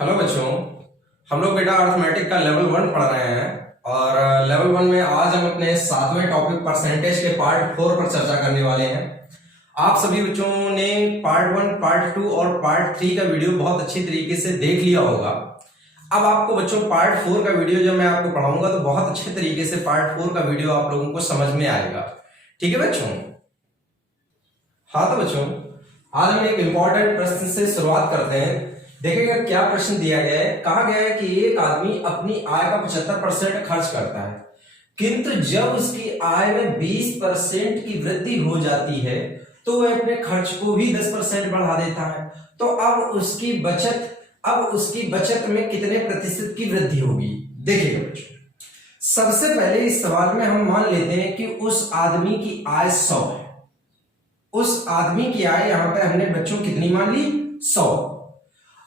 Hello बच्चों। हम लोग बेटा अर्थमेटिक का लेवल 1 पढ़ रहे हैं और लेवल 1 में आज हम अपने 7वें टॉपिक परसेंटेज के पार्ट 4 पर चर्चा करने वाले हैं। आप सभी बच्चों ने पार्ट 1, पार्ट 2 और पार्ट 3 का वीडियो बहुत अच्छी तरीके से देख लिया होगा। अब आपको बच्चों पार्ट 4 का वीडियो जब मैं आपको पढ़ाऊंगा तो बहुत अच्छे तरीके से पार्ट 4 का वीडियो आप लोगों को समझ में आएगा। ठीक है बच्चों? हाँ तो बच्चों, आज हम एक इंपॉर्टेंट प्रश्न से शुरुआत करते हैं। देखिएगा क्या प्रश्न दिया गया है। कहा गया है कि एक आदमी अपनी आय का 75% खर्च करता है, किंतु जब उसकी आय में 20% की वृद्धि हो जाती है तो वह अपने खर्च को भी 10% बढ़ा देता है। तो अब उसकी बचत में कितने प्रतिशत की वृद्धि होगी? देखिएगा बच्चों, सबसे पहले इस सवाल में हम मान लेते हैं कि उस आदमी की आय 100 है। उस आदमी की आय यहां पे हमने बच्चों कितनी मान ली? 100।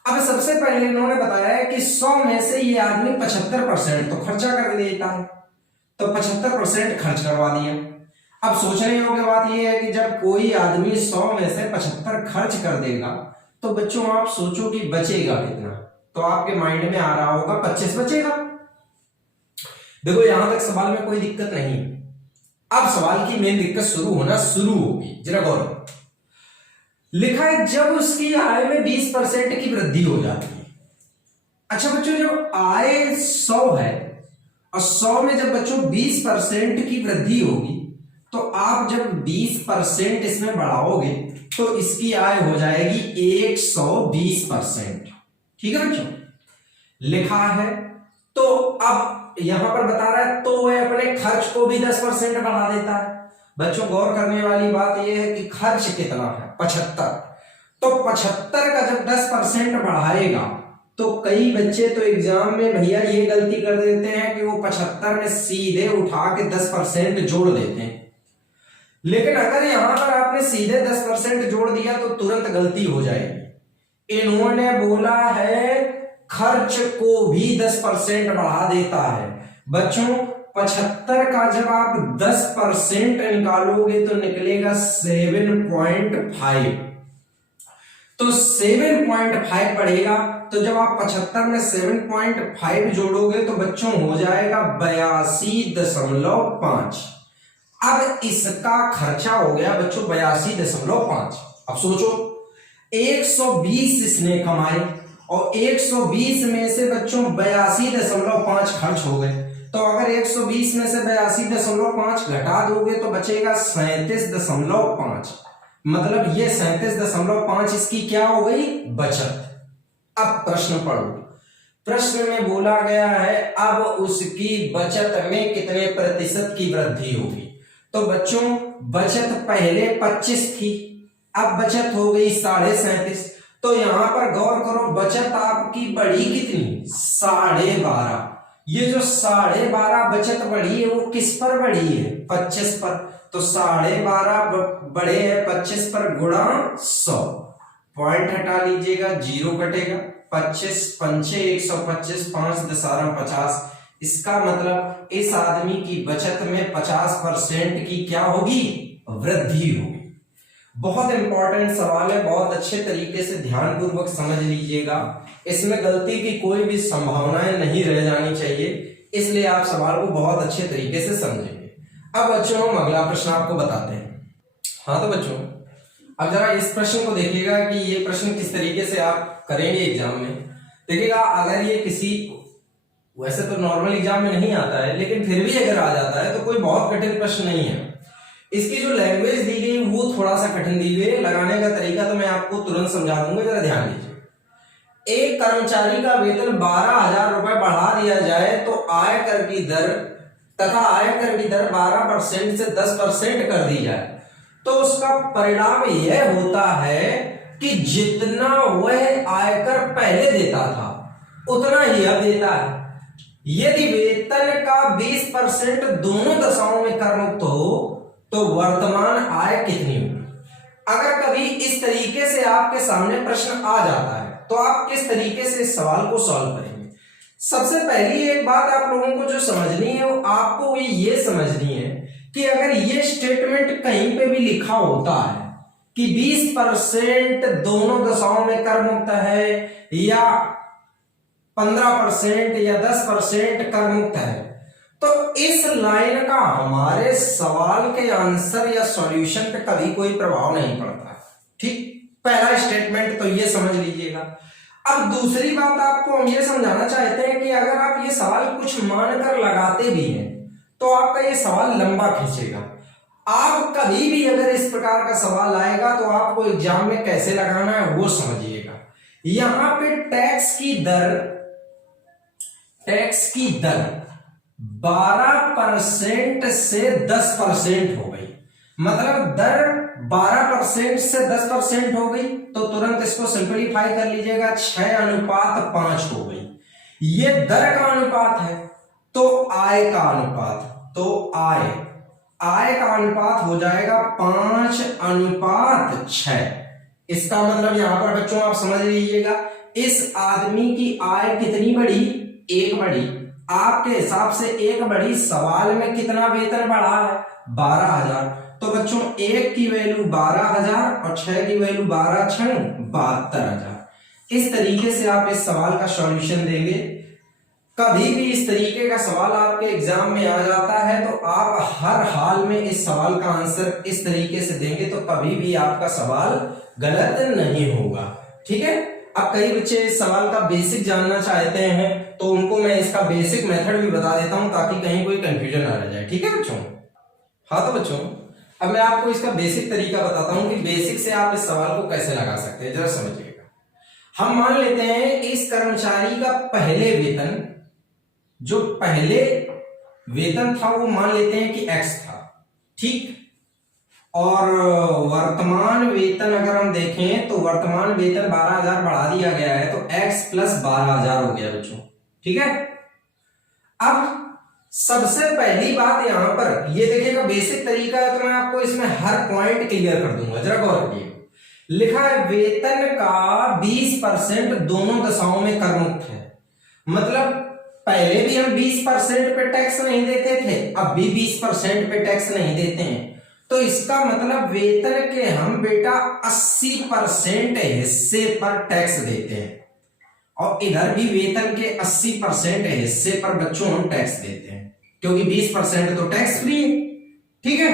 अब सबसे पहले इन्होंने बताया है कि 100 में से ये आदमी 75% तो खर्चा कर देता है, तो 75% खर्च करवा दिया। अब सोचने योग्य बात यह है कि जब कोई आदमी 100 में से 75 खर्च कर देगा तो बच्चों आप सोचो कि बचेगा कितना। तो आपके माइंड में आ रहा होगा 25 बचेगा। देखो यहां तक सवाल में कोई दिक्कत नहीं। अब सवाल की मेन दिक्कत शुरू होगी। जरा गौर, लिखा है जब उसकी आय में 20% की वृद्धि हो जाती है। अच्छा बच्चों, जब आय 100 है और 100 में जब बच्चों 20% की वृद्धि होगी तो आप जब 20% इसमें बढ़ाओगे तो इसकी आय हो जाएगी 120%। ठीक है बच्चों, लिखा है। तो अब यहां पर बता रहा है तो वह अपने खर्च को भी 10% बढ़ा देता है। बच्चों गौर करने वाली बात यह है कि खर्च कितना है? 75। तो 75 का जब 10% बढ़ाएगा तो कई बच्चे तो एग्जाम में भैया ये गलती कर देते हैं कि वो 75 में सीधे उठा के 10% जोड़ देते हैं। लेकिन अगर यहां पर आपने सीधे 10% जोड़ दिया तो तुरंत गलती हो जाएगी। इन्होंने बोला है खर्च को भी 10% बढ़ा देता है। बच्चों 75 का जब आप 10% निकालोगे तो निकलेगा 7.5। तो 7.5 बढ़ेगा। तो जब आप 75 में 7.5 जोड़ोगे तो बच्चों हो जाएगा 82.5। अब इसका खर्चा हो गया बच्चों 82.5। अब सोचो 120 इसने कमाए और 120 में से बच्चों 82.5 खर्च हो गए। तो अगर 120 में से 82.5 घटा दोगे तो बचेगा 37.5। मतलब ये 37.5 इसकी क्या हो गई? बचत। अब प्रश्न पढ़ो। प्रश्न में बोला गया है अब उसकी बचत में कितने प्रतिशत की वृद्धि होगी? तो बच्चों बचत पहले 25 थी, अब बचत हो गई 37.5। तो यहां पर गौर करो, बचत आपकी बढ़ी कितनी? 12.5। ये जो 12.5 बचत बढ़ी है वो किस पर बढ़ी है? 25 पर। तो 12.5 बढ़े है 25 पर गुणा 100। पॉइंट हटा लीजिएगा, 0 कटेगा। 25 पंचे 125, 5 10 50। इसका मतलब इस आदमी की बचत में 50% की क्या होगी? वृद्धि होगी। बहुत इंपॉर्टेंट सवाल है, बहुत अच्छे तरीके से ध्यानपूर्वक समझ लीजिएगा। इसमें गलती की कोई भी संभावनाएं नहीं रह जानी चाहिए, इसलिए आप सवाल को बहुत अच्छे तरीके से समझेंगे। अब बच्चों हम अगला प्रश्न आपको बताते हैं। हाँ तो बच्चों अब जरा इस प्रश्न को देखिएगा कि ये प्रश्न किस तरीके से आप करेंगे एग्जाम में। देखिएगा अगर ये किसी, वैसे तो नॉर्मल एग्जाम में नहीं आता है लेकिन फिर भी अगर आ जाता है तो कोई बहुत कठिन प्रश्न नहीं है। इसकी जो लैंग्वेज दी गई वो थोड़ा सा कठिन दी गई है। लगाने का तरीका तो मैं आपको तुरंत समझा दूंगा, जरा ध्यान दीजिए। एक कर्मचारी का वेतन 12,000 रुपए बढ़ा दिया जाए तो आयकर की दर 12% से 10% कर दी जाए तो उसका परिणाम यह होता है कि जितना वह आयकर पहले देता था उतना ही अब देता है। यदि वेतन का 20% दोनों दशाओं में कर मुक्त हो तो वर्तमान आय कितनी होगी? अगर कभी इस तरीके से आपके सामने प्रश्न आ जाता है तो आप किस तरीके से इस सवाल को सॉल्व करेंगे? सबसे पहली एक बात आप लोगों को जो समझनी है वो आपको ये समझनी है कि अगर ये स्टेटमेंट कहीं पे भी लिखा होता है कि 20% दोनों दशाओं में कर मुक्त है या 15% या 10% कर मुक्त है, तो इस लाइन का हमारे सवाल के आंसर या सॉल्यूशन पे कभी कोई प्रभाव नहीं पड़ता। ठीक, पहला स्टेटमेंट तो ये समझ लीजिएगा। अब दूसरी बात आपको हम ये समझाना चाहते हैं कि अगर आप ये सवाल कुछ मानकर लगाते भी हैं तो आपका ये सवाल लंबा खींचेगा। आप कभी भी अगर इस प्रकार का सवाल आएगा तो आपको एग्जाम में कैसे लगाना है वो समझिएगा। यहां पे टैक्स की दर 12% से 10% हो गई, मतलब दर 12% से 10% हो गई, तो तुरंत इसको सिंपलीफाई कर लीजिएगा, 6:5 हो गई। ये दर का अनुपात है, तो आय का अनुपात, तो आय का अनुपात हो जाएगा 5:6। इसका मतलब यहां पर बच्चों आप समझ लीजिएगा, इस आदमी की आय कितनी बढ़ी, 1 बढ़ी। आपके हिसाब से 1 बढ़ी, सवाल में कितना वेतन बढ़ा है, 12,000। तो बच्चों 1 की वैल्यू 12,000 और 6 की वैल्यू 12 6 72,000। इस तरीके से आप इस सवाल का सॉल्यूशन देंगे। कभी भी इस तरीके का सवाल आपके एग्जाम में आ जाता है तो आप हर हाल में इस सवाल का आंसर इस तरीके से देंगे तो कभी भी आपका सवाल गलत नहीं होगा। ठीक है, अब कई बच्चे इस सवाल का बेसिक जानना चाहते हैं तो उनको मैं इसका बेसिक मेथड भी बता देता हूं ताकि कहीं कोई कंफ्यूजन ना रह जाए। ठीक है बच्चों, हाँ तो बच्चों अब मैं आपको इसका बेसिक तरीका बताता हूं कि बेसिक से आप इस सवाल को कैसे लगा सकते हैं, जरा समझिएगा। हम मान लेते हैं इस कर्मचारी का पहले वेतन, जो पहले वेतन था वो मान लेते हैं कि x था, ठीक, और वर्तमान वेतन अगर हम देखें तो वर्तमान वेतन 12,000 बढ़ा दिया गया है, तो x प्लस 12,000 हो गया बच्चों। ठीक है, अब सबसे पहली बात यहां पर ये देखिएगा, बेसिक तरीका है तो मैं आपको इसमें हर पॉइंट क्लियर कर दूंगा, जरा गौर करिए। लिखा है वेतन का 20% दोनों दशाओं में कर मुक्त है, मतलब पहले भी हम 20% पे टैक्स नहीं देते थे, अब भी 20% पे टैक्स नहीं देते हैं, तो इसका मतलब वेतन के हम बेटा 80% हिस्से पर टैक्स देते हैं, और इधर भी वेतन के 80% हिस्से पर बच्चों हम टैक्स देते हैं, क्योंकि 20% तो टैक्स फ्री है। ठीक है,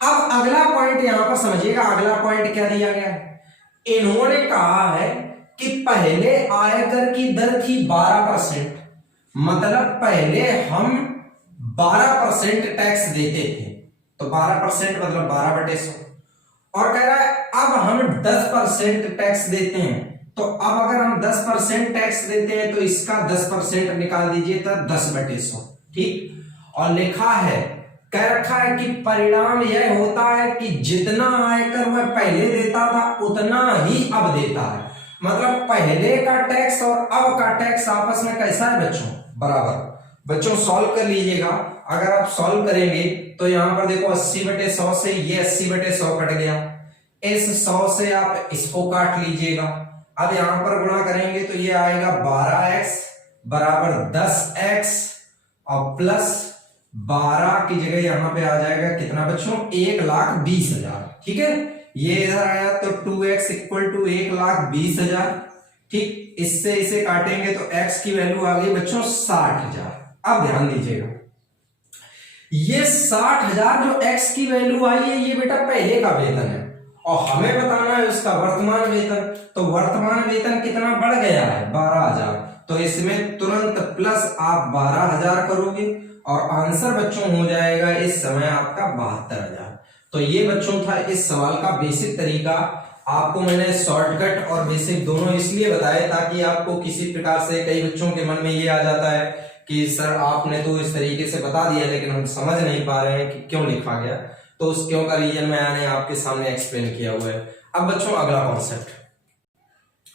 अब अगला पॉइंट यहां पर समझिएगा, अगला पॉइंट क्या दिया गया है, इन्होंने कहा है कि पहले आयकर की दर थी 12%, मतलब पहले हम 12% टैक्स देते थे, तो 12% मतलब 12/100, और कह रहा है अब हम 10% टैक्स देते हैं, तो अब अगर हम 10% टैक्स देते हैं तो इसका 10% निकाल दीजिए, तो 10/100। ठीक, और लिखा है, कह रखा है कि परिणाम यह होता है कि जितना आयकर वह पहले देता था उतना ही अब देता है, मतलब पहले का टैक्स और अब का टैक्स आपस में कैसा है बच्चों, बराबर। बच्चों सॉल्व कर लीजिएगा, अगर आप सॉल्व करेंगे तो यहां पर देखो 80/100 से ये 80/100 कट गया, इस 100 से आप इसको काट लीजिएगा, अब यहां पर गुणा करेंगे तो ये आएगा 12x बराबर 10x और प्लस 12 की जगह यहां पे आ जाएगा कितना बच्चों, 1,20,000। ठीक है, ये इधर आया तो 2x इक्वल टू 1,20,000। ठीक, इससे इसे काटेंगे तो x की वैल्यू आ गई बच्चों 60,000। अब ध्यान दीजिएगा, ये 60,000 जो x की वैल्यू आई है ये बेटा पहले का वेतन है और हमें बताना है उसका वर्तमान वेतन, तो वर्तमान वेतन कितना बढ़ गया है, 12,000, तो इसमें तुरंत प्लस आप 12,000 करोगे और आंसर बच्चों हो जाएगा इस समय आपका 72,000। तो ये बच्चों था इस सवाल का बेसिक तरीका। आपको मैंने शॉर्टकट और बेसिक दोनों इसलिए बताया ताकि आपको किसी प्रकार से, कई बच्चों के मन में ये आ जाता है कि सर आपने तो इस तरीके से बता दिया लेकिन हम समझ नहीं पा रहे हैं कि क्यों लिखा गया, तो उस क्यों का रीजन मैंने आपके सामने एक्सप्लेन किया हुआ है। अब बच्चों अगला कॉन्सेप्ट,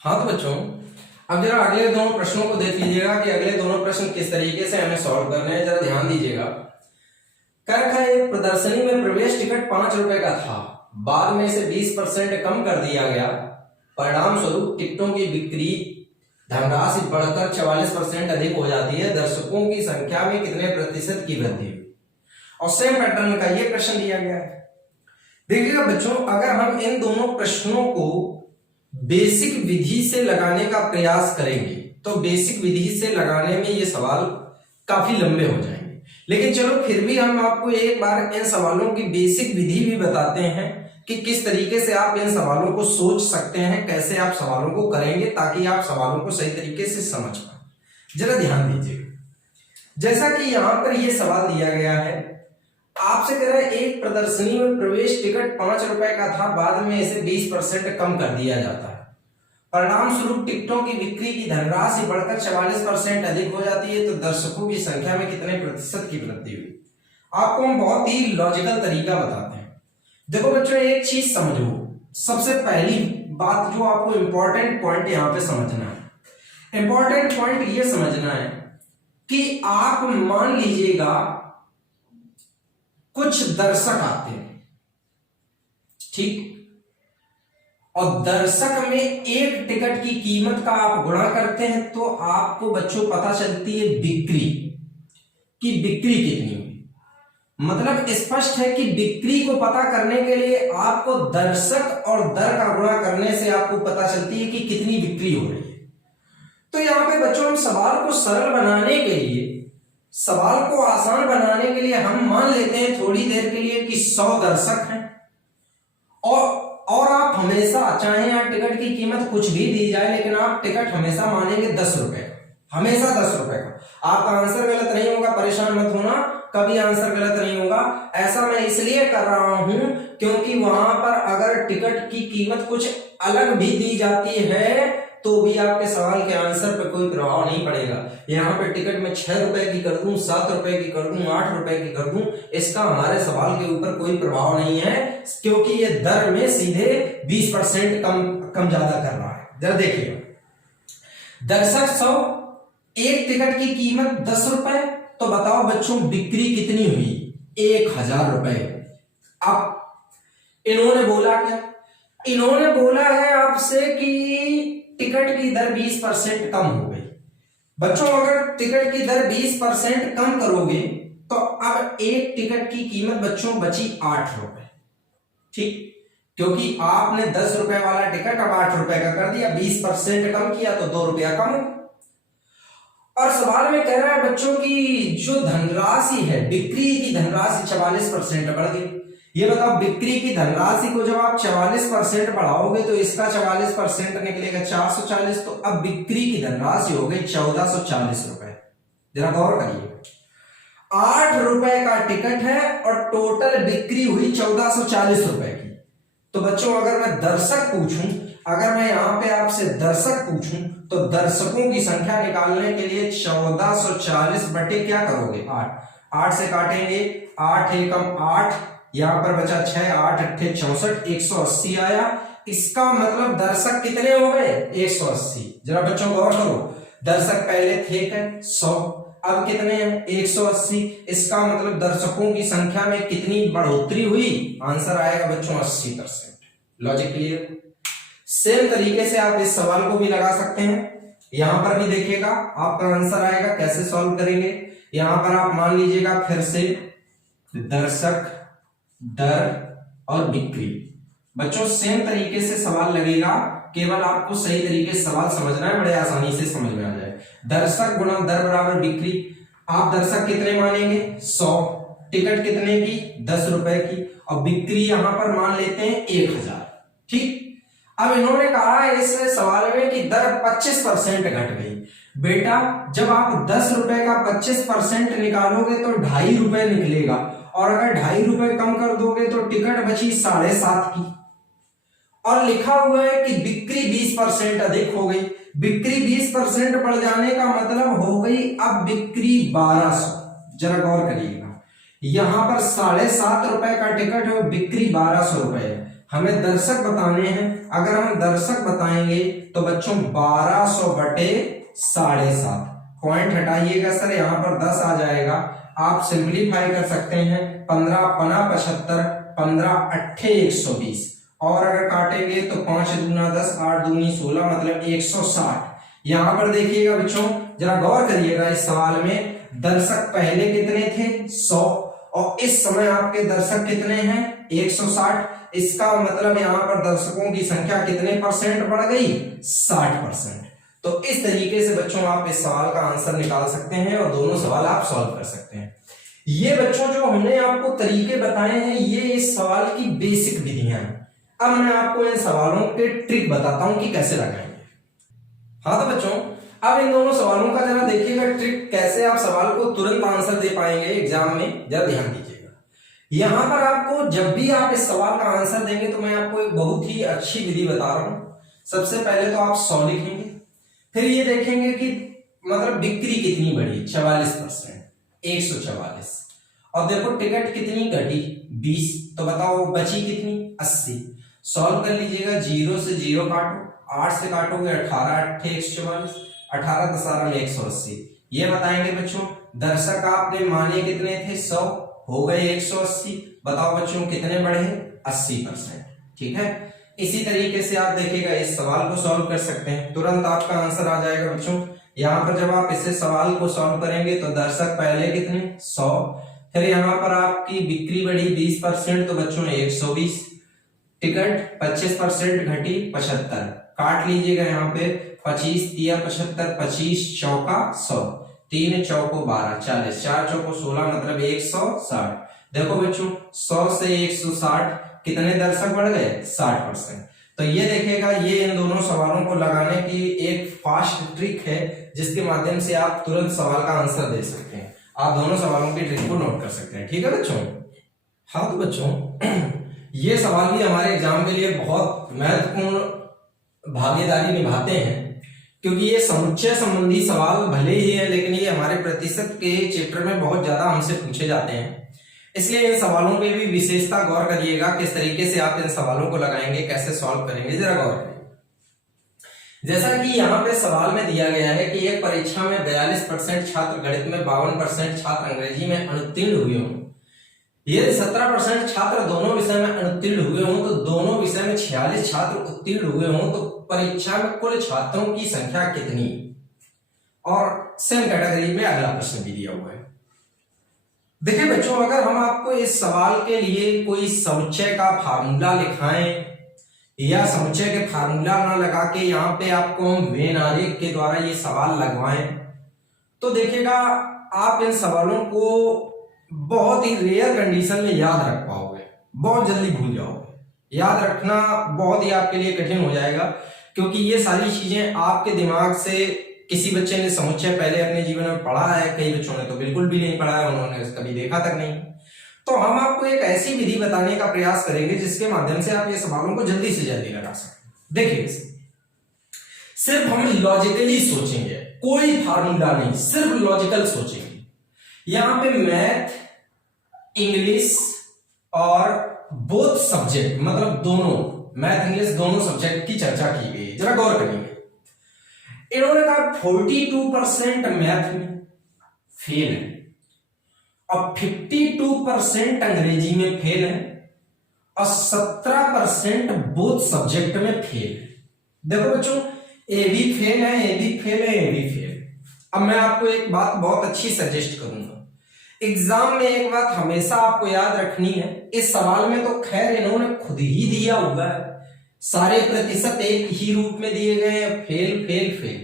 हाँ तो बच्चों अब जरा अगले दोनों प्रश्नों को देख लीजिएगा कि अगले दोनों प्रश्न किस तरीके से हमें सॉल्व करने हैं, जरा ध्यान दीजिएगा। कह रखा है प्रदर्शनी में प्रवेश टिकट 5 रुपए का था, बाद में इसे 20% कम कर दिया गया, परिणाम स्वरूप टिकटों की बिक्री धनराशि बढ़कर 44% अधिक हो जाती है, दर्शकों की संख्या में कितने प्रतिशत की वृद्धि हुई। और सेम पैटर्न का ये प्रश्न दिया गया है। देखिएगा बच्चों, अगर हम इन दोनों प्रश्नों को बेसिक विधि से लगाने का प्रयास करेंगे तो बेसिक विधि से लगाने में ये सवाल काफी लंबे हो जाएंगे, लेकिन चलो फिर भी हम आपको एक बार इन सवालों की बेसिक विधि भी बताते हैं कि किस तरीके से आप इन सवालों को सोच सकते हैं, कैसे आप सवालों को करेंगे ताकि आप सवालों को सही तरीके से समझ पाए। जरा ध्यान दीजिएगा, जैसा कि यहां पर यह सवाल दिया गया है, आपसे कह रहा है एक प्रदर्शनी में प्रवेश टिकट 5 रुपए का था, बाद में इसे 20% कम कर दिया जाता है। परिणाम स्वरूप टिकटों की बिक्री की धनराशि बढ़कर 44% अधिक हो जाती है, तो दर्शकों की संख्या में कितने प्रतिशत की वृद्धि हुई। आपको हम बहुत ही लॉजिकल तरीका बताते हैं। देखो बच्चों, एक चीज समझो, सबसे पहली बात जो आपको इंपॉर्टेंट पॉइंट यहां पे समझना है, इंपॉर्टेंट पॉइंट ये समझना है कि आप मान लीजिएगा कुछ दर्शक आते हैं, ठीक, और दर्शक में एक टिकट की कीमत का आप गुणा करते हैं तो आपको बच्चों पता चलती है बिक्री की बिक्री कितनी हुई। मतलब स्पष्ट है कि बिक्री को पता करने के लिए आपको दर्शक और दर का गुणा करने से आपको पता चलती है कि कितनी बिक्री हो रही है। तो यहां पे बच्चों हम सवाल को सरल बनाने के लिए, सवाल को आसान बनाने के लिए हम मान लेते हैं थोड़ी देर के लिए कि 100 दर्शक हैं और आप हमेशा, चाहे यहाँ टिकट की कीमत कुछ भी दी जाए, लेकिन आप टिकट हमेशा मानेंगे 10 रुपए का, हमेशा 10 रुपए का। आपका आंसर गलत नहीं होगा, परेशान मत होना, कभी आंसर गलत नहीं होगा। ऐसा मैं इसलिए कर रहा हूं क्योंकि वहां पर अगर टिकट की कीमत कुछ अलग भी दी जाती है तो भी आपके सवाल के आंसर पर कोई प्रभाव नहीं पड़ेगा। यहाँ पे टिकट में 6 रुपए की कर दूं, 7 रुपए की कर दूं, 8 रुपए की कर दूं, इसका हमारे सवाल के ऊपर कोई प्रभाव नहीं है, क्योंकि ये दर में सीधे 20% कम ज्यादा कर रहा है। जरा देखिए, दर्शक 100, एक टिकट की कीमत 10 रुपए, तो बताओ बच्चों बिक्री कितनी हुई? 1000 रुपए। अब इन्होंने बोला क्या? इन्होंने बोला है आपसे कि टिकट की दर 20% कम हो गई। बच्चों अगर टिकट की दर 20% कम करोगे तो अब एक टिकट की कीमत बच्चों बची 8 रुपए, ठीक, क्योंकि आपने 10 रुपए वाला टिकट अब 8 रुपए का कर दिया, 20% कम किया तो 2 रुपया कम। और सवाल में कह रहा है बच्चों की जो धनराशि है, बिक्री की धनराशि 44% बढ़ गई। ये बताओ बिक्री की धनराशि को जब आप 44% बढ़ाओगे तो इसका 44% निकलेगा 440, तो अब बिक्री की धनराशि हो गई 1440 रुपए। जरा गौर करिए, 8 रुपए का टिकट है और टोटल बिक्री हुई 1440 रुपए की। तो बच्चों अगर मैं दर्शक पूछूं, अगर मैं यहां पे आपसे दर्शक पूछूं तो दर्शकों की संख्या निकालने के लिए 1440 बटे क्या करोगे? 8 से काटेंगे, 8 एकम 8, यहां पर बचा 6, 8 अट्ठे 64, 180 आया। इसका मतलब दर्शक कितने हो गए? 180। जरा बच्चों गौर करो, दर्शक पहले थे 100, अब कितने हैं? 180। इसका मतलब दर्शकों की संख्या में कितनी बढ़ोतरी हुई? आंसर आएगा बच्चों 80%। Logic clear? सेम तरीके से आप इस सवाल को भी लगा सकते हैं। यहां पर भी देखिएगा आपका आंसर आएगा। कैसे सॉल्व करेंगे? यहां पर आप मान लीजिएगा फिर से दर्शक, दर और बिक्री। बच्चों सेम तरीके से सवाल लगेगा, केवल आपको सही तरीके से सवाल समझना है, बड़े आसानी से समझ में आ जाए। दर्शक गुणा दर बराबर बिक्री। आप दर्शक कितने मानेंगे? 100, टिकट कितने की? 10 रुपए की, और बिक्री यहां पर मान लेते हैं 1000, ठीक। अब इन्होंने कहा है इस सवाल में कि दर 25% घट गई। बेटा जब आप 10 रुपए का 25% निकालोगे तो 2.5 रुपए निकलेगा, और अगर 2.5 रुपए कम कर दोगे तो टिकट बची 7.5 की, और लिखा हुआ है कि बिक्री 20% अधिक हो गई। बिक्री 20% बढ़ जाने का मतलब हो गई अब बिक्री 1200। जरा गौर करिएगा, यहां पर 7.5 रुपए का टिकट है, बिक्री 1200 रुपए है। हमें दर्शक बताने हैं, अगर हम दर्शक बताएंगे तो बच्चों 1200 बटे 7.5, पॉइंट हटाइएगा सर, यहां पर 10 आ जाएगा। आप सिंप्लीफाई कर सकते हैं, 15 पना 75, 15 अट्ठे 120, और अगर काटेंगे तो 5 दूना 10, 8 दूनी 16, मतलब 160। यहां पर देखिएगा बच्चों, जरा गौर करिएगा, इस सवाल में दर्शक पहले कितने थे? 100, और इस समय आपके दर्शक कितने हैं? 160। इसका मतलब यहाँ पर दर्शकों की संख्या कितने परसेंट बढ़ गई? 60%। तो इस तरीके से बच्चों आप इस सवाल का आंसर निकाल सकते हैं और दोनों सवाल आप सॉल्व कर सकते हैं। ये बच्चों जो हमने आपको तरीके बताए हैं, ये इस सवाल की बेसिक विधियां हैं। अब मैं आपको इन सवालों के ट्रिक बताता हूं कि कैसे लगाएंगे। हाँ तो बच्चों, अब इन दोनों सवालों का जरा देखिएगा ट्रिक, कैसे आप सवाल को तुरंत आंसर दे पाएंगे एग्जाम में, जरा ध्यान दीजिएगा। यहां पर आपको जब भी आप इस सवाल का आंसर देंगे तो मैं आपको एक बहुत ही अच्छी विधि बता रहा हूं। सबसे पहले तो आप 100 लिखेंगे, फिर ये देखेंगे कि मतलब बिक्री कितनी बढ़ी, 44%, 144। और देखो टिकट कितनी घटी, 20। तो बताओ बची कितनी, 80। सॉल्व कर लीजिएगा, 0 से 0 काटो, 8 से काटोगे 18, 8 144, 18 10 में 180। ये बताएंगे बच्चों दर्शक आपने माने कितने थे, 100, हो गए 180। बताओ बच्चों कितने बढ़े, 80%। ठीक है, इसी तरीके से आप देखिएगा इस सवाल को सॉल्व कर सकते हैं, तुरंत आपका आंसर आ जाएगा बच्चों। यहाँ पर जब आप इसे सवाल को सॉल्व करेंगे तो दर्शक पहले कितने, 100, फिर यहाँ पर आपकी बिक्री बढ़ी 20%, तो बच्चों 120, टिकट 25% घटी 75। काट लीजिएगा यहाँ पे, 25 तिया 75, 25 चौका 100, 3 चौको 12, 40, 4 चौको 16, मतलब 160। देखो बच्चों 100 से 160 कितने दर्शक बढ़ गए, 60%। तो ये देखिएगा, ये इन दोनों सवालों को लगाने की एक फास्ट ट्रिक है जिसके माध्यम से आप तुरंत सवाल का आंसर दे सकते हैं। आप दोनों सवालों की ट्रिक को नोट कर सकते हैं। ठीक है बच्चों। हाँ तो बच्चों ये सवाल भी हमारे एग्जाम के लिए बहुत महत्वपूर्ण भागीदारी निभाते हैं, क्योंकि ये समुच्चय संबंधी सवाल भले ही है लेकिन ये हमारे प्रतिशत के चैप्टर में बहुत ज्यादा हमसे पूछे जाते हैं। इसलिए इन सवालों पे भी विशेषता गौर करिएगा, किस तरीके से आप इन सवालों को लगाएंगे, कैसे सॉल्व करेंगे, जरा गौर करिए। जैसा कि यहाँ पे सवाल में दिया गया है कि एक परीक्षा में 42% छात्र गणित में, 52% छात्र अंग्रेजी में अनुत्तीर्ण हुए हों। यदि 17% छात्र दोनों विषय में अनुत्तीर्ण हुए हों तो दोनों विषय में 46 छात्र उत्तीर्ण हुए हों तो परीक्षा में कुल छात्रों की संख्या कितनी। और सेम कैटेगरी में अगला प्रश्न भी दिया हुआ है। देखिए बच्चों, अगर हम आपको इस सवाल के लिए कोई समुच्चय का फार्मूला लिखाएं या समुच्चय के फार्मूला ना लगा के यहाँ पे आपको हम वेन आरेख के द्वारा ये सवाल लगवाएं तो देखिएगा आप इन सवालों को बहुत ही रेयर कंडीशन में याद रख पाओगे, बहुत जल्दी भूल जाओगे। याद रखना बहुत ही आपके लिए कठिन हो जाएगा, क्योंकि ये सारी चीजें आपके दिमाग से, किसी बच्चे ने समुच्चय पहले अपने जीवन में पढ़ा है, कई बच्चों ने तो बिल्कुल भी नहीं पढ़ा है, उन्होंने कभी देखा तक नहीं। तो हम आपको एक ऐसी विधि बताने का प्रयास करेंगे जिसके माध्यम से आप ये सवालों को जल्दी से जल्दी लगा सकते हैं। देखिए सिर्फ हम लॉजिकली सोचेंगे, कोई फार्मूला नहीं, सिर्फ लॉजिकल सोचेंगे। यहां पे मैथ, इंग्लिश और बोथ सब्जेक्ट, मतलब दोनों मैथ इंग्लिश दोनों सब्जेक्ट की चर्चा की गई। जरा गौर करेंगे, इन्होंने कहा 42% मैथ में फेल है और 52% अंग्रेजी में फेल है और 17% बोथ सब्जेक्ट में फेल है। देखो बच्चों, ए भी फेल है, ए भी फेल है, ए भी फेल है। अब मैं आपको एक बात बहुत अच्छी सजेस्ट करूंगा, एग्जाम में एक बात हमेशा आपको याद रखनी है, इस सवाल में तो खैर इन्होंने खुद ही दिया हुआ है, सारे प्रतिशत एक ही रूप में दिए गए हैं, फेल फेल फेल।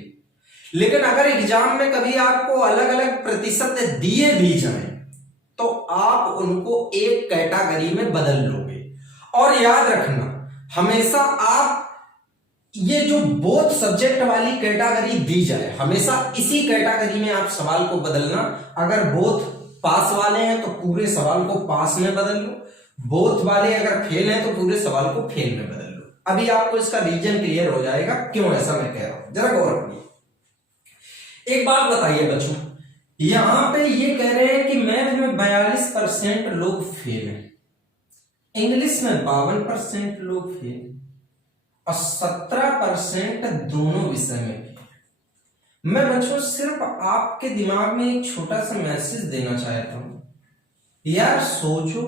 लेकिन अगर एग्जाम में कभी आपको अलग अलग प्रतिशत दिए भी जाए तो आप उनको एक कैटेगरी में बदल लोगे। और याद रखना हमेशा आप ये जो बोथ सब्जेक्ट वाली कैटेगरी दी जाए, हमेशा इसी कैटेगरी में आप सवाल को बदलना। अगर बोथ पास वाले हैं तो पूरे सवाल को पास में बदल लो, बोथ वाले अगर फेल हैं तो पूरे सवाल को फेल में बदल लो। अभी आपको इसका रीजन क्लियर हो जाएगा क्यों ऐसा मैं कह रहा हूं, जरा गौर करिए। एक बात बताइए बच्चों, यहां पे ये कह रहे हैं कि मैथ में 42% लोग फेल हैं, इंग्लिश में 52% लोग फेल और 17% दोनों विषय में फेल। मैं बच्चों सिर्फ आपके दिमाग में एक छोटा सा मैसेज देना चाहता हूं, यार सोचो,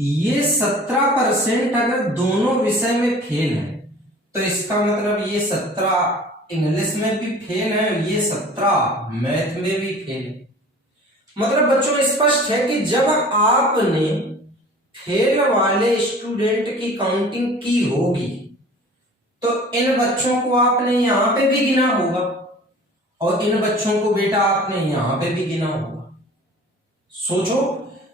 ये 17% अगर दोनों विषय में फेल है तो इसका मतलब ये 17 इंग्लिश में भी फेल है, ये 17 मैथ में भी फेल है। मतलब बच्चों स्पष्ट है कि जब आपने फेल वाले स्टूडेंट की काउंटिंग की होगी तो इन बच्चों को आपने यहां पे भी गिना होगा और इन बच्चों को बेटा आपने यहां पे भी गिना होगा। सोचो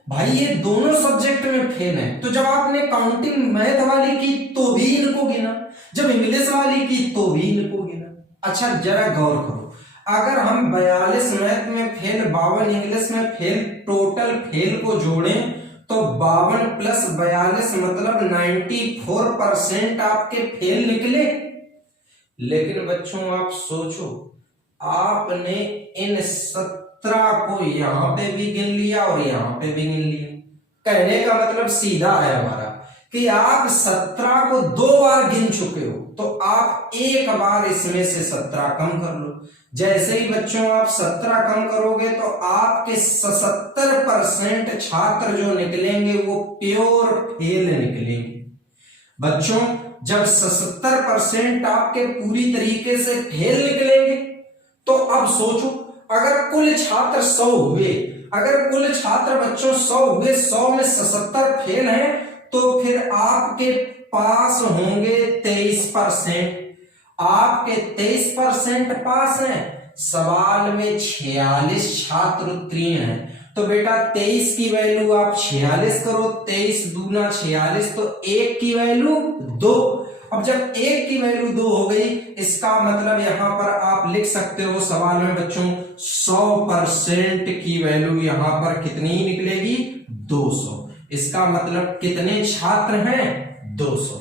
भाई, ये दोनों सब्जेक्ट में फेल है, तो जब आपने काउंटिंग मैथ वाली की तो भी इनको गिना, जब इंग्लिश वाली की तो भी इनको गिना। अच्छा जरा गौर करो, अगर हम 42 मैथ में फेल, 52 इंग्लिश में फेल, टोटल फेल को जोड़ें तो 52 प्लस 42 मतलब 94% आपके फेल निकले। लेकिन बच्चों आप सोचो, आपने इन 17 को यहां पे भी गिन लिया और यहां पे भी गिन लिया। कहने का मतलब सीधा है हमारा कि आप 17 को 2 बार गिन चुके हो, तो आप एक बार इसमें से 17 कम कर लो। जैसे ही बच्चों आप 17 कम करोगे तो आपके 77% छात्र जो निकलेंगे वो प्योर फेल निकलेंगे। बच्चों जब 77% आपके पूरी तरीके से फेल निकलेंगे तो अब सोचो, अगर कुल छात्र 100 हुए, अगर कुल छात्र बच्चों 100 हुए, 100 में 77 फेल हैं, तो फिर आपके पास होंगे 23%। आपके 23% पास हैं। सवाल में 46 छात्र उत्तीर्ण हैं, तो बेटा 23 की वैल्यू आप 46 करो, 23 दूना 46, तो 1 की वैल्यू 2। अब जब 1 की वैल्यू 2 हो गई, इसका मतलब यहां पर आप लिख सकते हो सवाल में बच्चों 100% की वैल्यू यहां पर कितनी निकलेगी, 200। इसका मतलब कितने छात्र हैं, 200।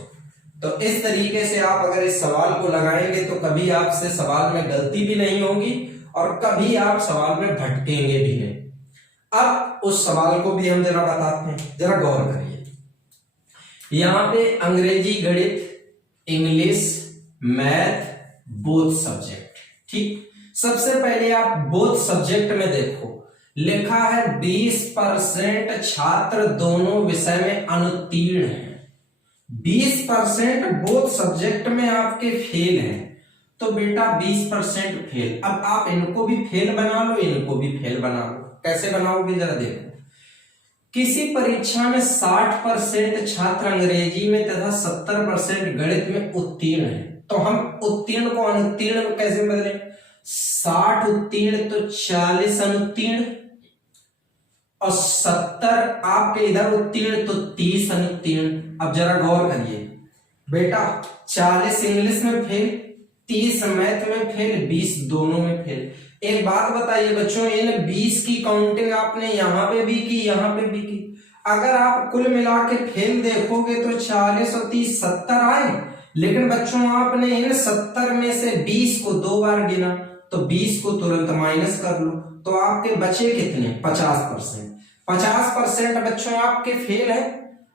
तो इस तरीके से आप अगर इस सवाल को लगाएंगे तो कभी आपसे सवाल में गलती भी नहीं होगी और कभी आप सवाल में भटकेंगे भी नहीं। अब उस सवाल को भी हम जरा बताते हैं, जरा गौर करिए। यहां पे अंग्रेजी, गणित, इंग्लिश, मैथ, बोथ सब्जेक्ट, ठीक। सबसे पहले आप बोथ सब्जेक्ट में देखो, लिखा है 20% छात्र दोनों विषय में अनुत्तीर्ण हैं। 20% बोथ सब्जेक्ट में आपके फेल हैं, तो बेटा 20% फेल। अब आप इनको भी फेल बना लो, इनको भी फेल बना लो। कैसे बनाओगे जरा देखो। किसी परीक्षा में 60% छात्र अंग्रेजी में तथा 70% गणित में उत्तीर्ण है, तो हम उत्तीर्ण को अनुत्तीर्ण में कैसे बदलें? 60 उत्तीर्ण तो 40 अनुत्तीर्ण, और 70 आपके इधर उत्तीर्ण तो 30 अनुत्तीर्ण। अब जरा गौर करिए बेटा, 40 इंग्लिश में फेल, 30 मैथ में फेल, 20 दोनों में फेल। एक बात बताइए बच्चों, इन 20 की काउंटिंग आपने यहां पे भी की, यहां पे भी की। अगर आप कुल मिला के फेल देखोगे तो 40 और 30 70 आए, लेकिन बच्चों आपने इन 70 में से 20 को 2 बार गिना, तो 20 को तुरंत माइनस कर लो, तो आपके बचे कितने, 50%। 50% बच्चों आपके फेल है।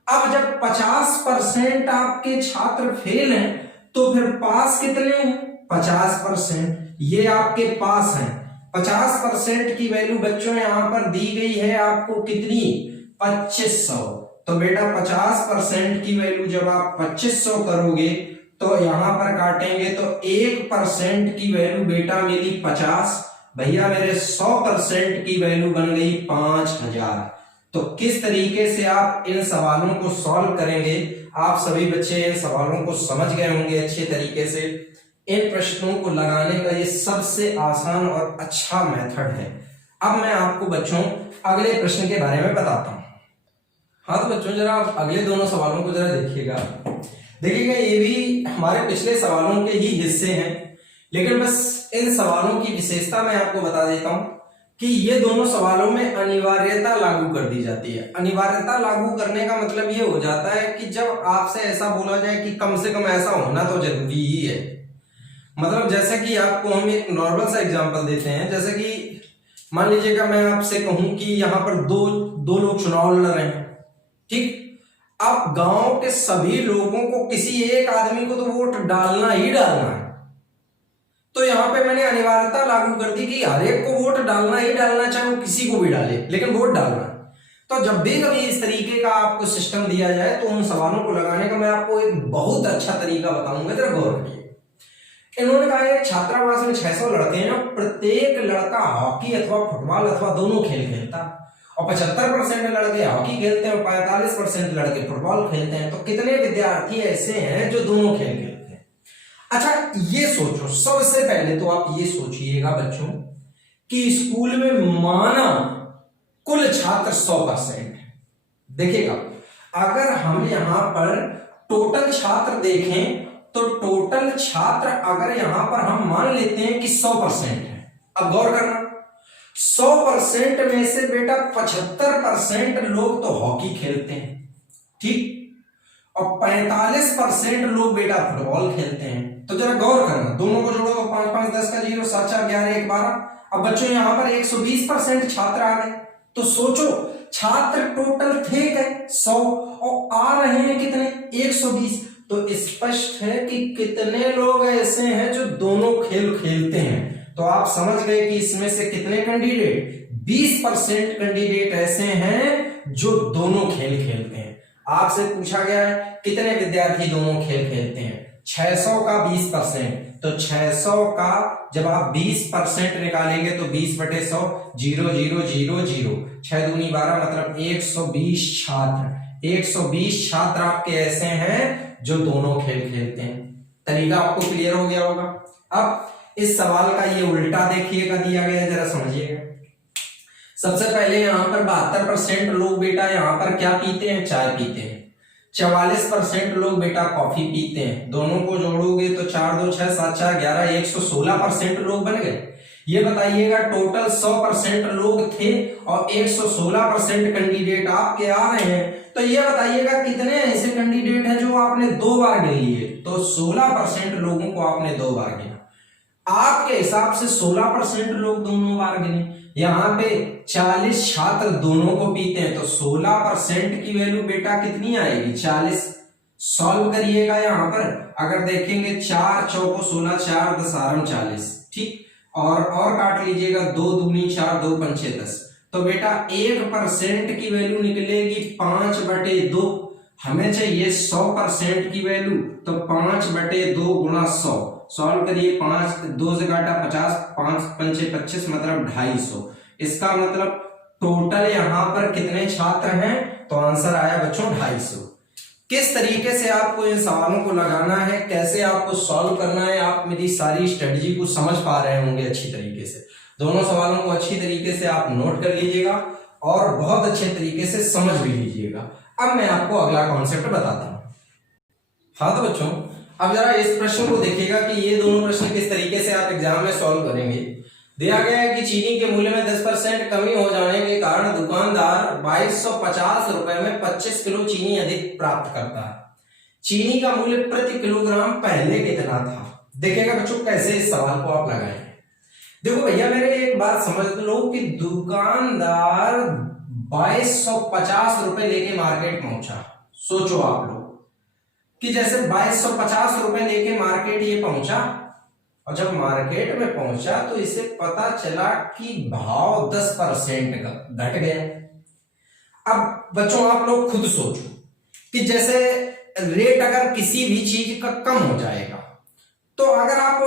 अब जब 50% आपके छात्र फेल हैं, तो फिर पास कितने हैं, 50%। ये आपके पास हैं। 50% की वैल्यू बच्चों यहां पर दी गई है आपको कितनी, 2500। तो बेटा 50% की वैल्यू जब आप 2500 करोगे तो यहां पर काटेंगे तो 1% की वैल्यू बेटा मिली 50। भैया मेरे 100% की वैल्यू बन गई 5000। तो किस तरीके से आप इन सवालों को सॉल्व करेंगे, आप सभी बच्चे इन सवालों को समझ गए होंगे अच्छे तरीके से। इन प्रश्नों को लगाने का ये सबसे आसान और अच्छा मेथड है। अब मैं आपको बच्चों अगले प्रश्न के बारे में बताता हूं। हाँ तो बच्चों जरा आप अगले दोनों सवालों को जरा देखिएगा। ये भी हमारे पिछले सवालों के ही हिस्से हैं, लेकिन बस इन सवालों की विशेषता मैं आपको बता देता हूं कि ये दोनों सवालों में अनिवार्यता लागू कर दी जाती है। अनिवार्यता लागू करने का मतलब ये हो जाता है कि जब आपसे ऐसा बोला जाए कि कम से कम ऐसा होना तो जरूरी ही है। मतलब जैसे कि आपको हम एक नॉर्मल सा एग्जांपल देते हैं, जैसे कि मान लीजिएगा मैं आपसे कहूं कि यहाँ पर दो लोग चुनाव लड़ रहे हैं, ठीक। अब गांव के सभी लोगों को किसी एक आदमी को तो वोट डालना ही डालना है, तो यहां पे मैंने अनिवार्यता लागू कर दी कि हर एक को वोट डालना ही डालना, चाहे वो किसी को भी डाले, लेकिन वोट डालना। तो जब भी कभी इस तरीके का आपको सिस्टम दिया जाए तो उन सवालों को लगाने का मैं आपको एक बहुत अच्छा तरीका बताऊंगा, जरा गौर करिए इन्होंने कहा एक छात्रावास में 600 लड़के हैं, प्रत्येक लड़का हॉकी अथवा फुटबॉल अथवा दोनों खेल खेलता, और 75% लड़के हॉकी खेलते हैं और 45% लड़के फुटबॉल खेलते हैं, तो कितने विद्यार्थी ऐसे हैं जो दोनों खेल खेलते हैं? अच्छा ये सोचो, सबसे पहले तो आप ये सोचिएगा बच्चों कि स्कूल में माना कुल छात्र 100% है। देखिएगा, अगर हम यहां पर टोटल छात्र देखें तो टोटल छात्र अगर यहां पर हम मान लेते हैं कि 100% है, अब गौर करना 100% में से बेटा 75% लोग तो हॉकी खेलते हैं, ठीक, और 45% लोग बेटा फुटबॉल खेलते हैं। तो जरा गौर करना, दोनों को जोड़ो, 5 5 10 का 0, 7 4 11 1 12। अब बच्चों यहां पर 120% छात्र आ गए, तो सोचो छात्र टोटल थे क्या 100 और आ रहे हैं कितने 120, तो स्पष्ट है कि कितने लोग ऐसे हैं जो दोनों खेल खेलते हैं। तो आप समझ गए कि इसमें से कितने कैंडिडेट 20% कैंडिडेट ऐसे हैं जो दोनों खेल खेलते हैं। आपसे पूछा गया है कितने विद्यार्थी दोनों खेल खेलते हैं, 600 का 20%, तो 600 का जब आप 20% निकालेंगे तो 20/100 0 0 0 0, 6 दूनी 12 मतलब 120 छात्र, 120 छात्र आपके ऐसे हैं जो दोनों खेल खेलते हैं। तरीका आपको क्लियर हो गया होगा। अब इस सवाल का ये उल्टा देखिएगा दिया गया है, जरा समझिएगा। सबसे पहले यहां पर 72% लोग बेटा यहां पर क्या पीते हैं, चाय पीते हैं। 44% लोग बेटा कॉफी पीते हैं। दोनों को जोड़ोगे तो 4 2 6 7 4 11 116% लोग बन गए। ये बताइएगा टोटल 100% लोग थे और 116% कैंडिडेट आपके आ रहे हैं, तो ये बताइएगा कितने ऐसे कैंडिडेट हैं जो आपने 2 बार गिन लिए, तो 16% लोगों को आपने 2 बार गिना। आपके हिसाब से 16% लोग दोनों बार गिने, यहाँ पे 40 छात्र दोनों को पीते हैं, तो 16% की वैल्यू बेटा कितनी आएगी 40। सॉल्व करिएगा, यहाँ पर अगर देखेंगे 4 चौको 16 4 10 40, ठीक, और काट लीजिएगा 2 दूनी 4 2 पंचे 10, तो बेटा 1% की वैल्यू निकलेगी 5/2। हमें चाहिए 100% की वैल्यू, तो 5/2 गुणा 100। सॉल्व करिए, 5 2 से काटा 50, 5 पंचे 25 मतलब 250। इसका मतलब टोटल यहां पर कितने छात्र हैं, तो आंसर आया बच्चों 250। किस तरीके से आपको इन सवालों को लगाना है, कैसे आपको सॉल्व करना है, आप मेरी सारी स्ट्रेटजी को समझ पा रहे होंगे अच्छी तरीके से। दोनों सवालों को अच्छी तरीके से आप नोट कर लीजिएगा और बहुत अच्छे तरीके से समझ भी लीजिएगा। अब मैं आपको अगला कॉन्सेप्ट बताता हूं। हाँ तो बच्चों, अब जरा इस प्रश्न को देखिएगा कि ये दोनों प्रश्न किस तरीके से आप एग्जाम में सॉल्व करेंगे। दिया गया है कि चीनी के मूल्य में 10% कमी हो जाने के कारण दुकानदार 2250 रुपए में 25 किलो चीनी अधिक प्राप्त करता है। चीनी का मूल्य प्रति किलोग्राम पहले कितना था? देखिएगा बच्चों कैसे इस सवाल को आप लगाएंगे। देखो भैया, मेरे एक बात समझ लो कि दुकानदार 2250 रुपए लेके मार्केट पहुंचा। सोचो आप लोग कि जैसे 2250 रुपए लेके मार्केट ये पहुंचा, और जब मार्केट में पहुंचा तो इसे पता चला कि भाव 10% का घट गया। अब बच्चों आप लोग खुद सोचो कि जैसे रेट अगर किसी भी चीज का कम हो जाएगा, तो अगर आप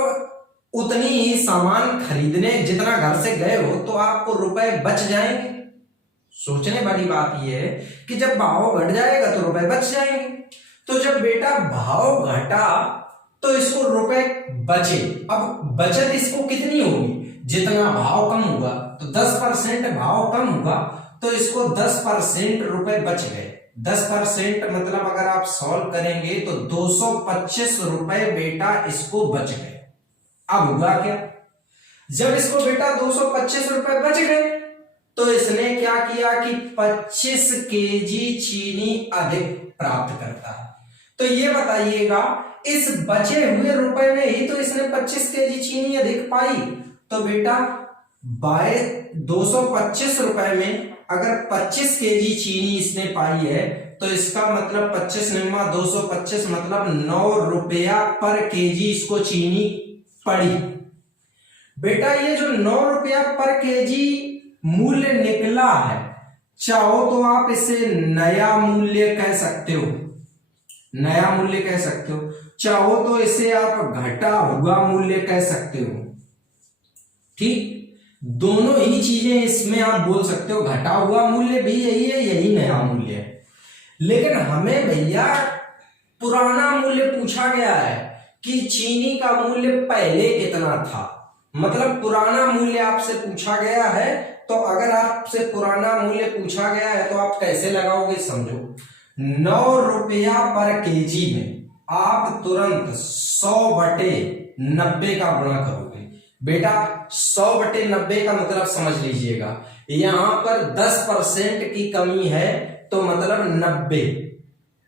उतनी ही सामान खरीदने जितना घर से गए हो तो आपको रुपए बच जाएंगे। सोचने वाली बात यह है कि जब भाव घट जाएगा तो रुपए बच जाएंगे। तो जब बेटा भाव घटा तो इसको रुपए बचे। अब बचत इसको कितनी होगी, जितना भाव कम हुआ, तो 10% भाव कम हुआ तो इसको 10% रुपए बच गए। 10% मतलब अगर आप सॉल्व करेंगे तो 225 रुपए बेटा इसको बच गए। अब हुआ क्या, जब इसको बेटा 225 रुपए बच गए तो इसने क्या किया कि 25 केजी चीनी अधिक प्राप्त करता है। तो ये बताइएगा इस बचे हुए रुपए में ही तो इसने 25 केजी चीनी अधिक पाई। तो बेटा 225 रुपए में अगर 25 केजी चीनी इसने पाई है तो इसका मतलब 25 निम्मा 225 मतलब 9 रुपया पर केजी इसको चीनी पड़ी। बेटा ये जो 9 रुपया पर केजी मूल्य निकला है, चाहो तो आप इसे नया मूल्य कह सकते हो, नया मूल्य कह सकते हो। चाहो तो इसे आप घटा हुआ मूल्य कह सकते हो। ठीक, दोनों ही चीजें इसमें आप बोल सकते हो, घटा हुआ मूल्य भी यही है, यही नया मूल्य है। लेकिन हमें भैया पुराना मूल्य पूछा गया है कि चीनी का मूल्य पहले कितना था, मतलब पुराना मूल्य आपसे पूछा गया है। तो अगर आपसे पुराना मूल्य पूछा गया है तो आप कैसे लगाओगे, समझो। 9 रुपया पर केजी में आप तुरंत 100/90 का गुणा करोगे। बेटा 100/90 का मतलब समझ लीजिएगा, यहां पर 10% की कमी है तो मतलब 90।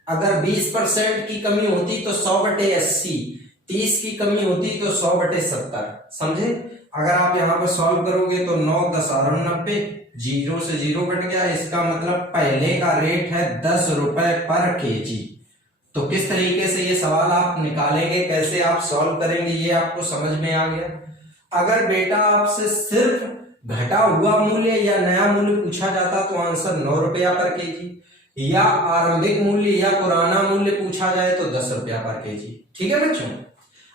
अगर 20% की कमी होती तो 100/80, 30 की कमी होती तो 100/70। समझे। अगर आप यहां पर सॉल्व करोगे तो 9 10 और 90, 0 से 0 कट गया, इसका मतलब पहले का रेट है 10 रुपए पर केजी। तो किस तरीके से ये सवाल आप निकालेंगे, कैसे आप सॉल्व करेंगे, ये आपको समझ में आ गया। अगर बेटा आपसे सिर्फ घटा हुआ मूल्य या नया मूल्य पूछा जाता तो आंसर 9 रुपया पर केजी, या आरंभिक मूल्य या पुराना मूल्य पूछा जाए तो 10 रुपया पर केजी। ठीक है बच्चों।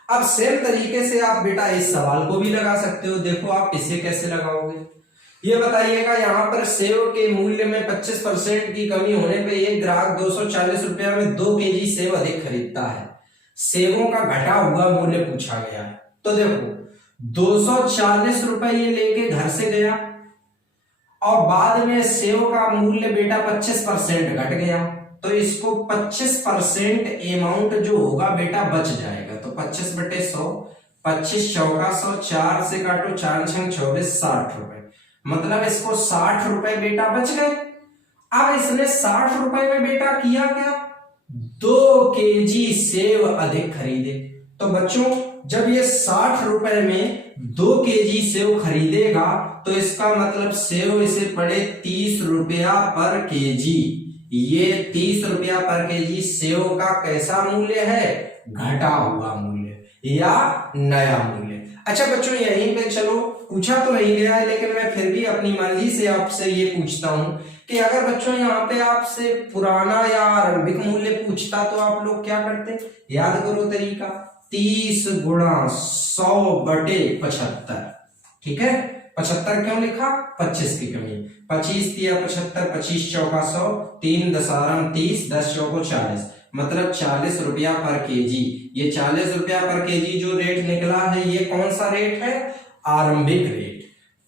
अब सेम तरीके से आप बेटा इस सवाल को भी लगा सकते हो। देखो आप इसे कैसे लगाओगे, ये बताइएगा। यहाँ पर सेव के मूल्य में 25% की कमी होने पे एक ग्राहक 240 रुपया में 2 केजी सेव अधिक खरीदता है। सेवों का घटा हुआ मूल्य पूछा गया है। तो देखो 240 रुपए ये लेके घर से गया और बाद में सेव का मूल्य बेटा 25% घट गया, तो इसको 25% अमाउंट जो होगा बेटा बच जाएगा। तो 25/100, 25 चौका 100, 4 से काटो 4 छंग 24, 60 रुपए, मतलब इसको 60 रुपए बेटा बच गए। अब इसने 60 रुपए में बेटा किया क्या, 2 केजी सेव अधिक खरीदे। तो बच्चों जब ये 60 रुपए में 2 केजी सेव खरीदेगा तो इसका मतलब सेव इसे पड़े 30 रुपया पर केजी। ये 30 रुपया पर केजी सेव का कैसा मूल्य है, घटा हुआ मूल्य या नया मूल्य। अच्छा बच्चों यहीं पे चलो, पूछा तो नहीं गया है लेकिन मैं फिर भी अपनी मर्जी से आपसे ये पूछता हूं कि अगर बच्चों यहाँ पे आपसे पुराना या आरंभिक मूल्य पूछता तो आप लोग क्या करते, याद करो तरीका, 30 गुणा 100/75। ठीक है, 75 क्यों लिखा, 25 की कमी, 25 दिया 75, 25 चौका 100, 3 10 30, 10 चौको 40, मतलब 40 रुपया पर केजी। ये 40 रुपया पर केजी जो रेट निकला है ये कौन सा रेट है, आरंभिक रेट।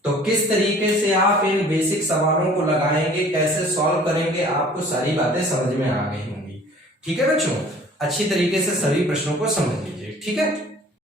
तो किस तरीके से आप इन बेसिक सवालों को लगाएंगे, कैसे सॉल्व करेंगे, आपको सारी बातें समझ में आ गई होंगी। ठीक है बच्चों, अच्छी तरीके से सभी प्रश्नों को समझ लीजिए। ठीक है।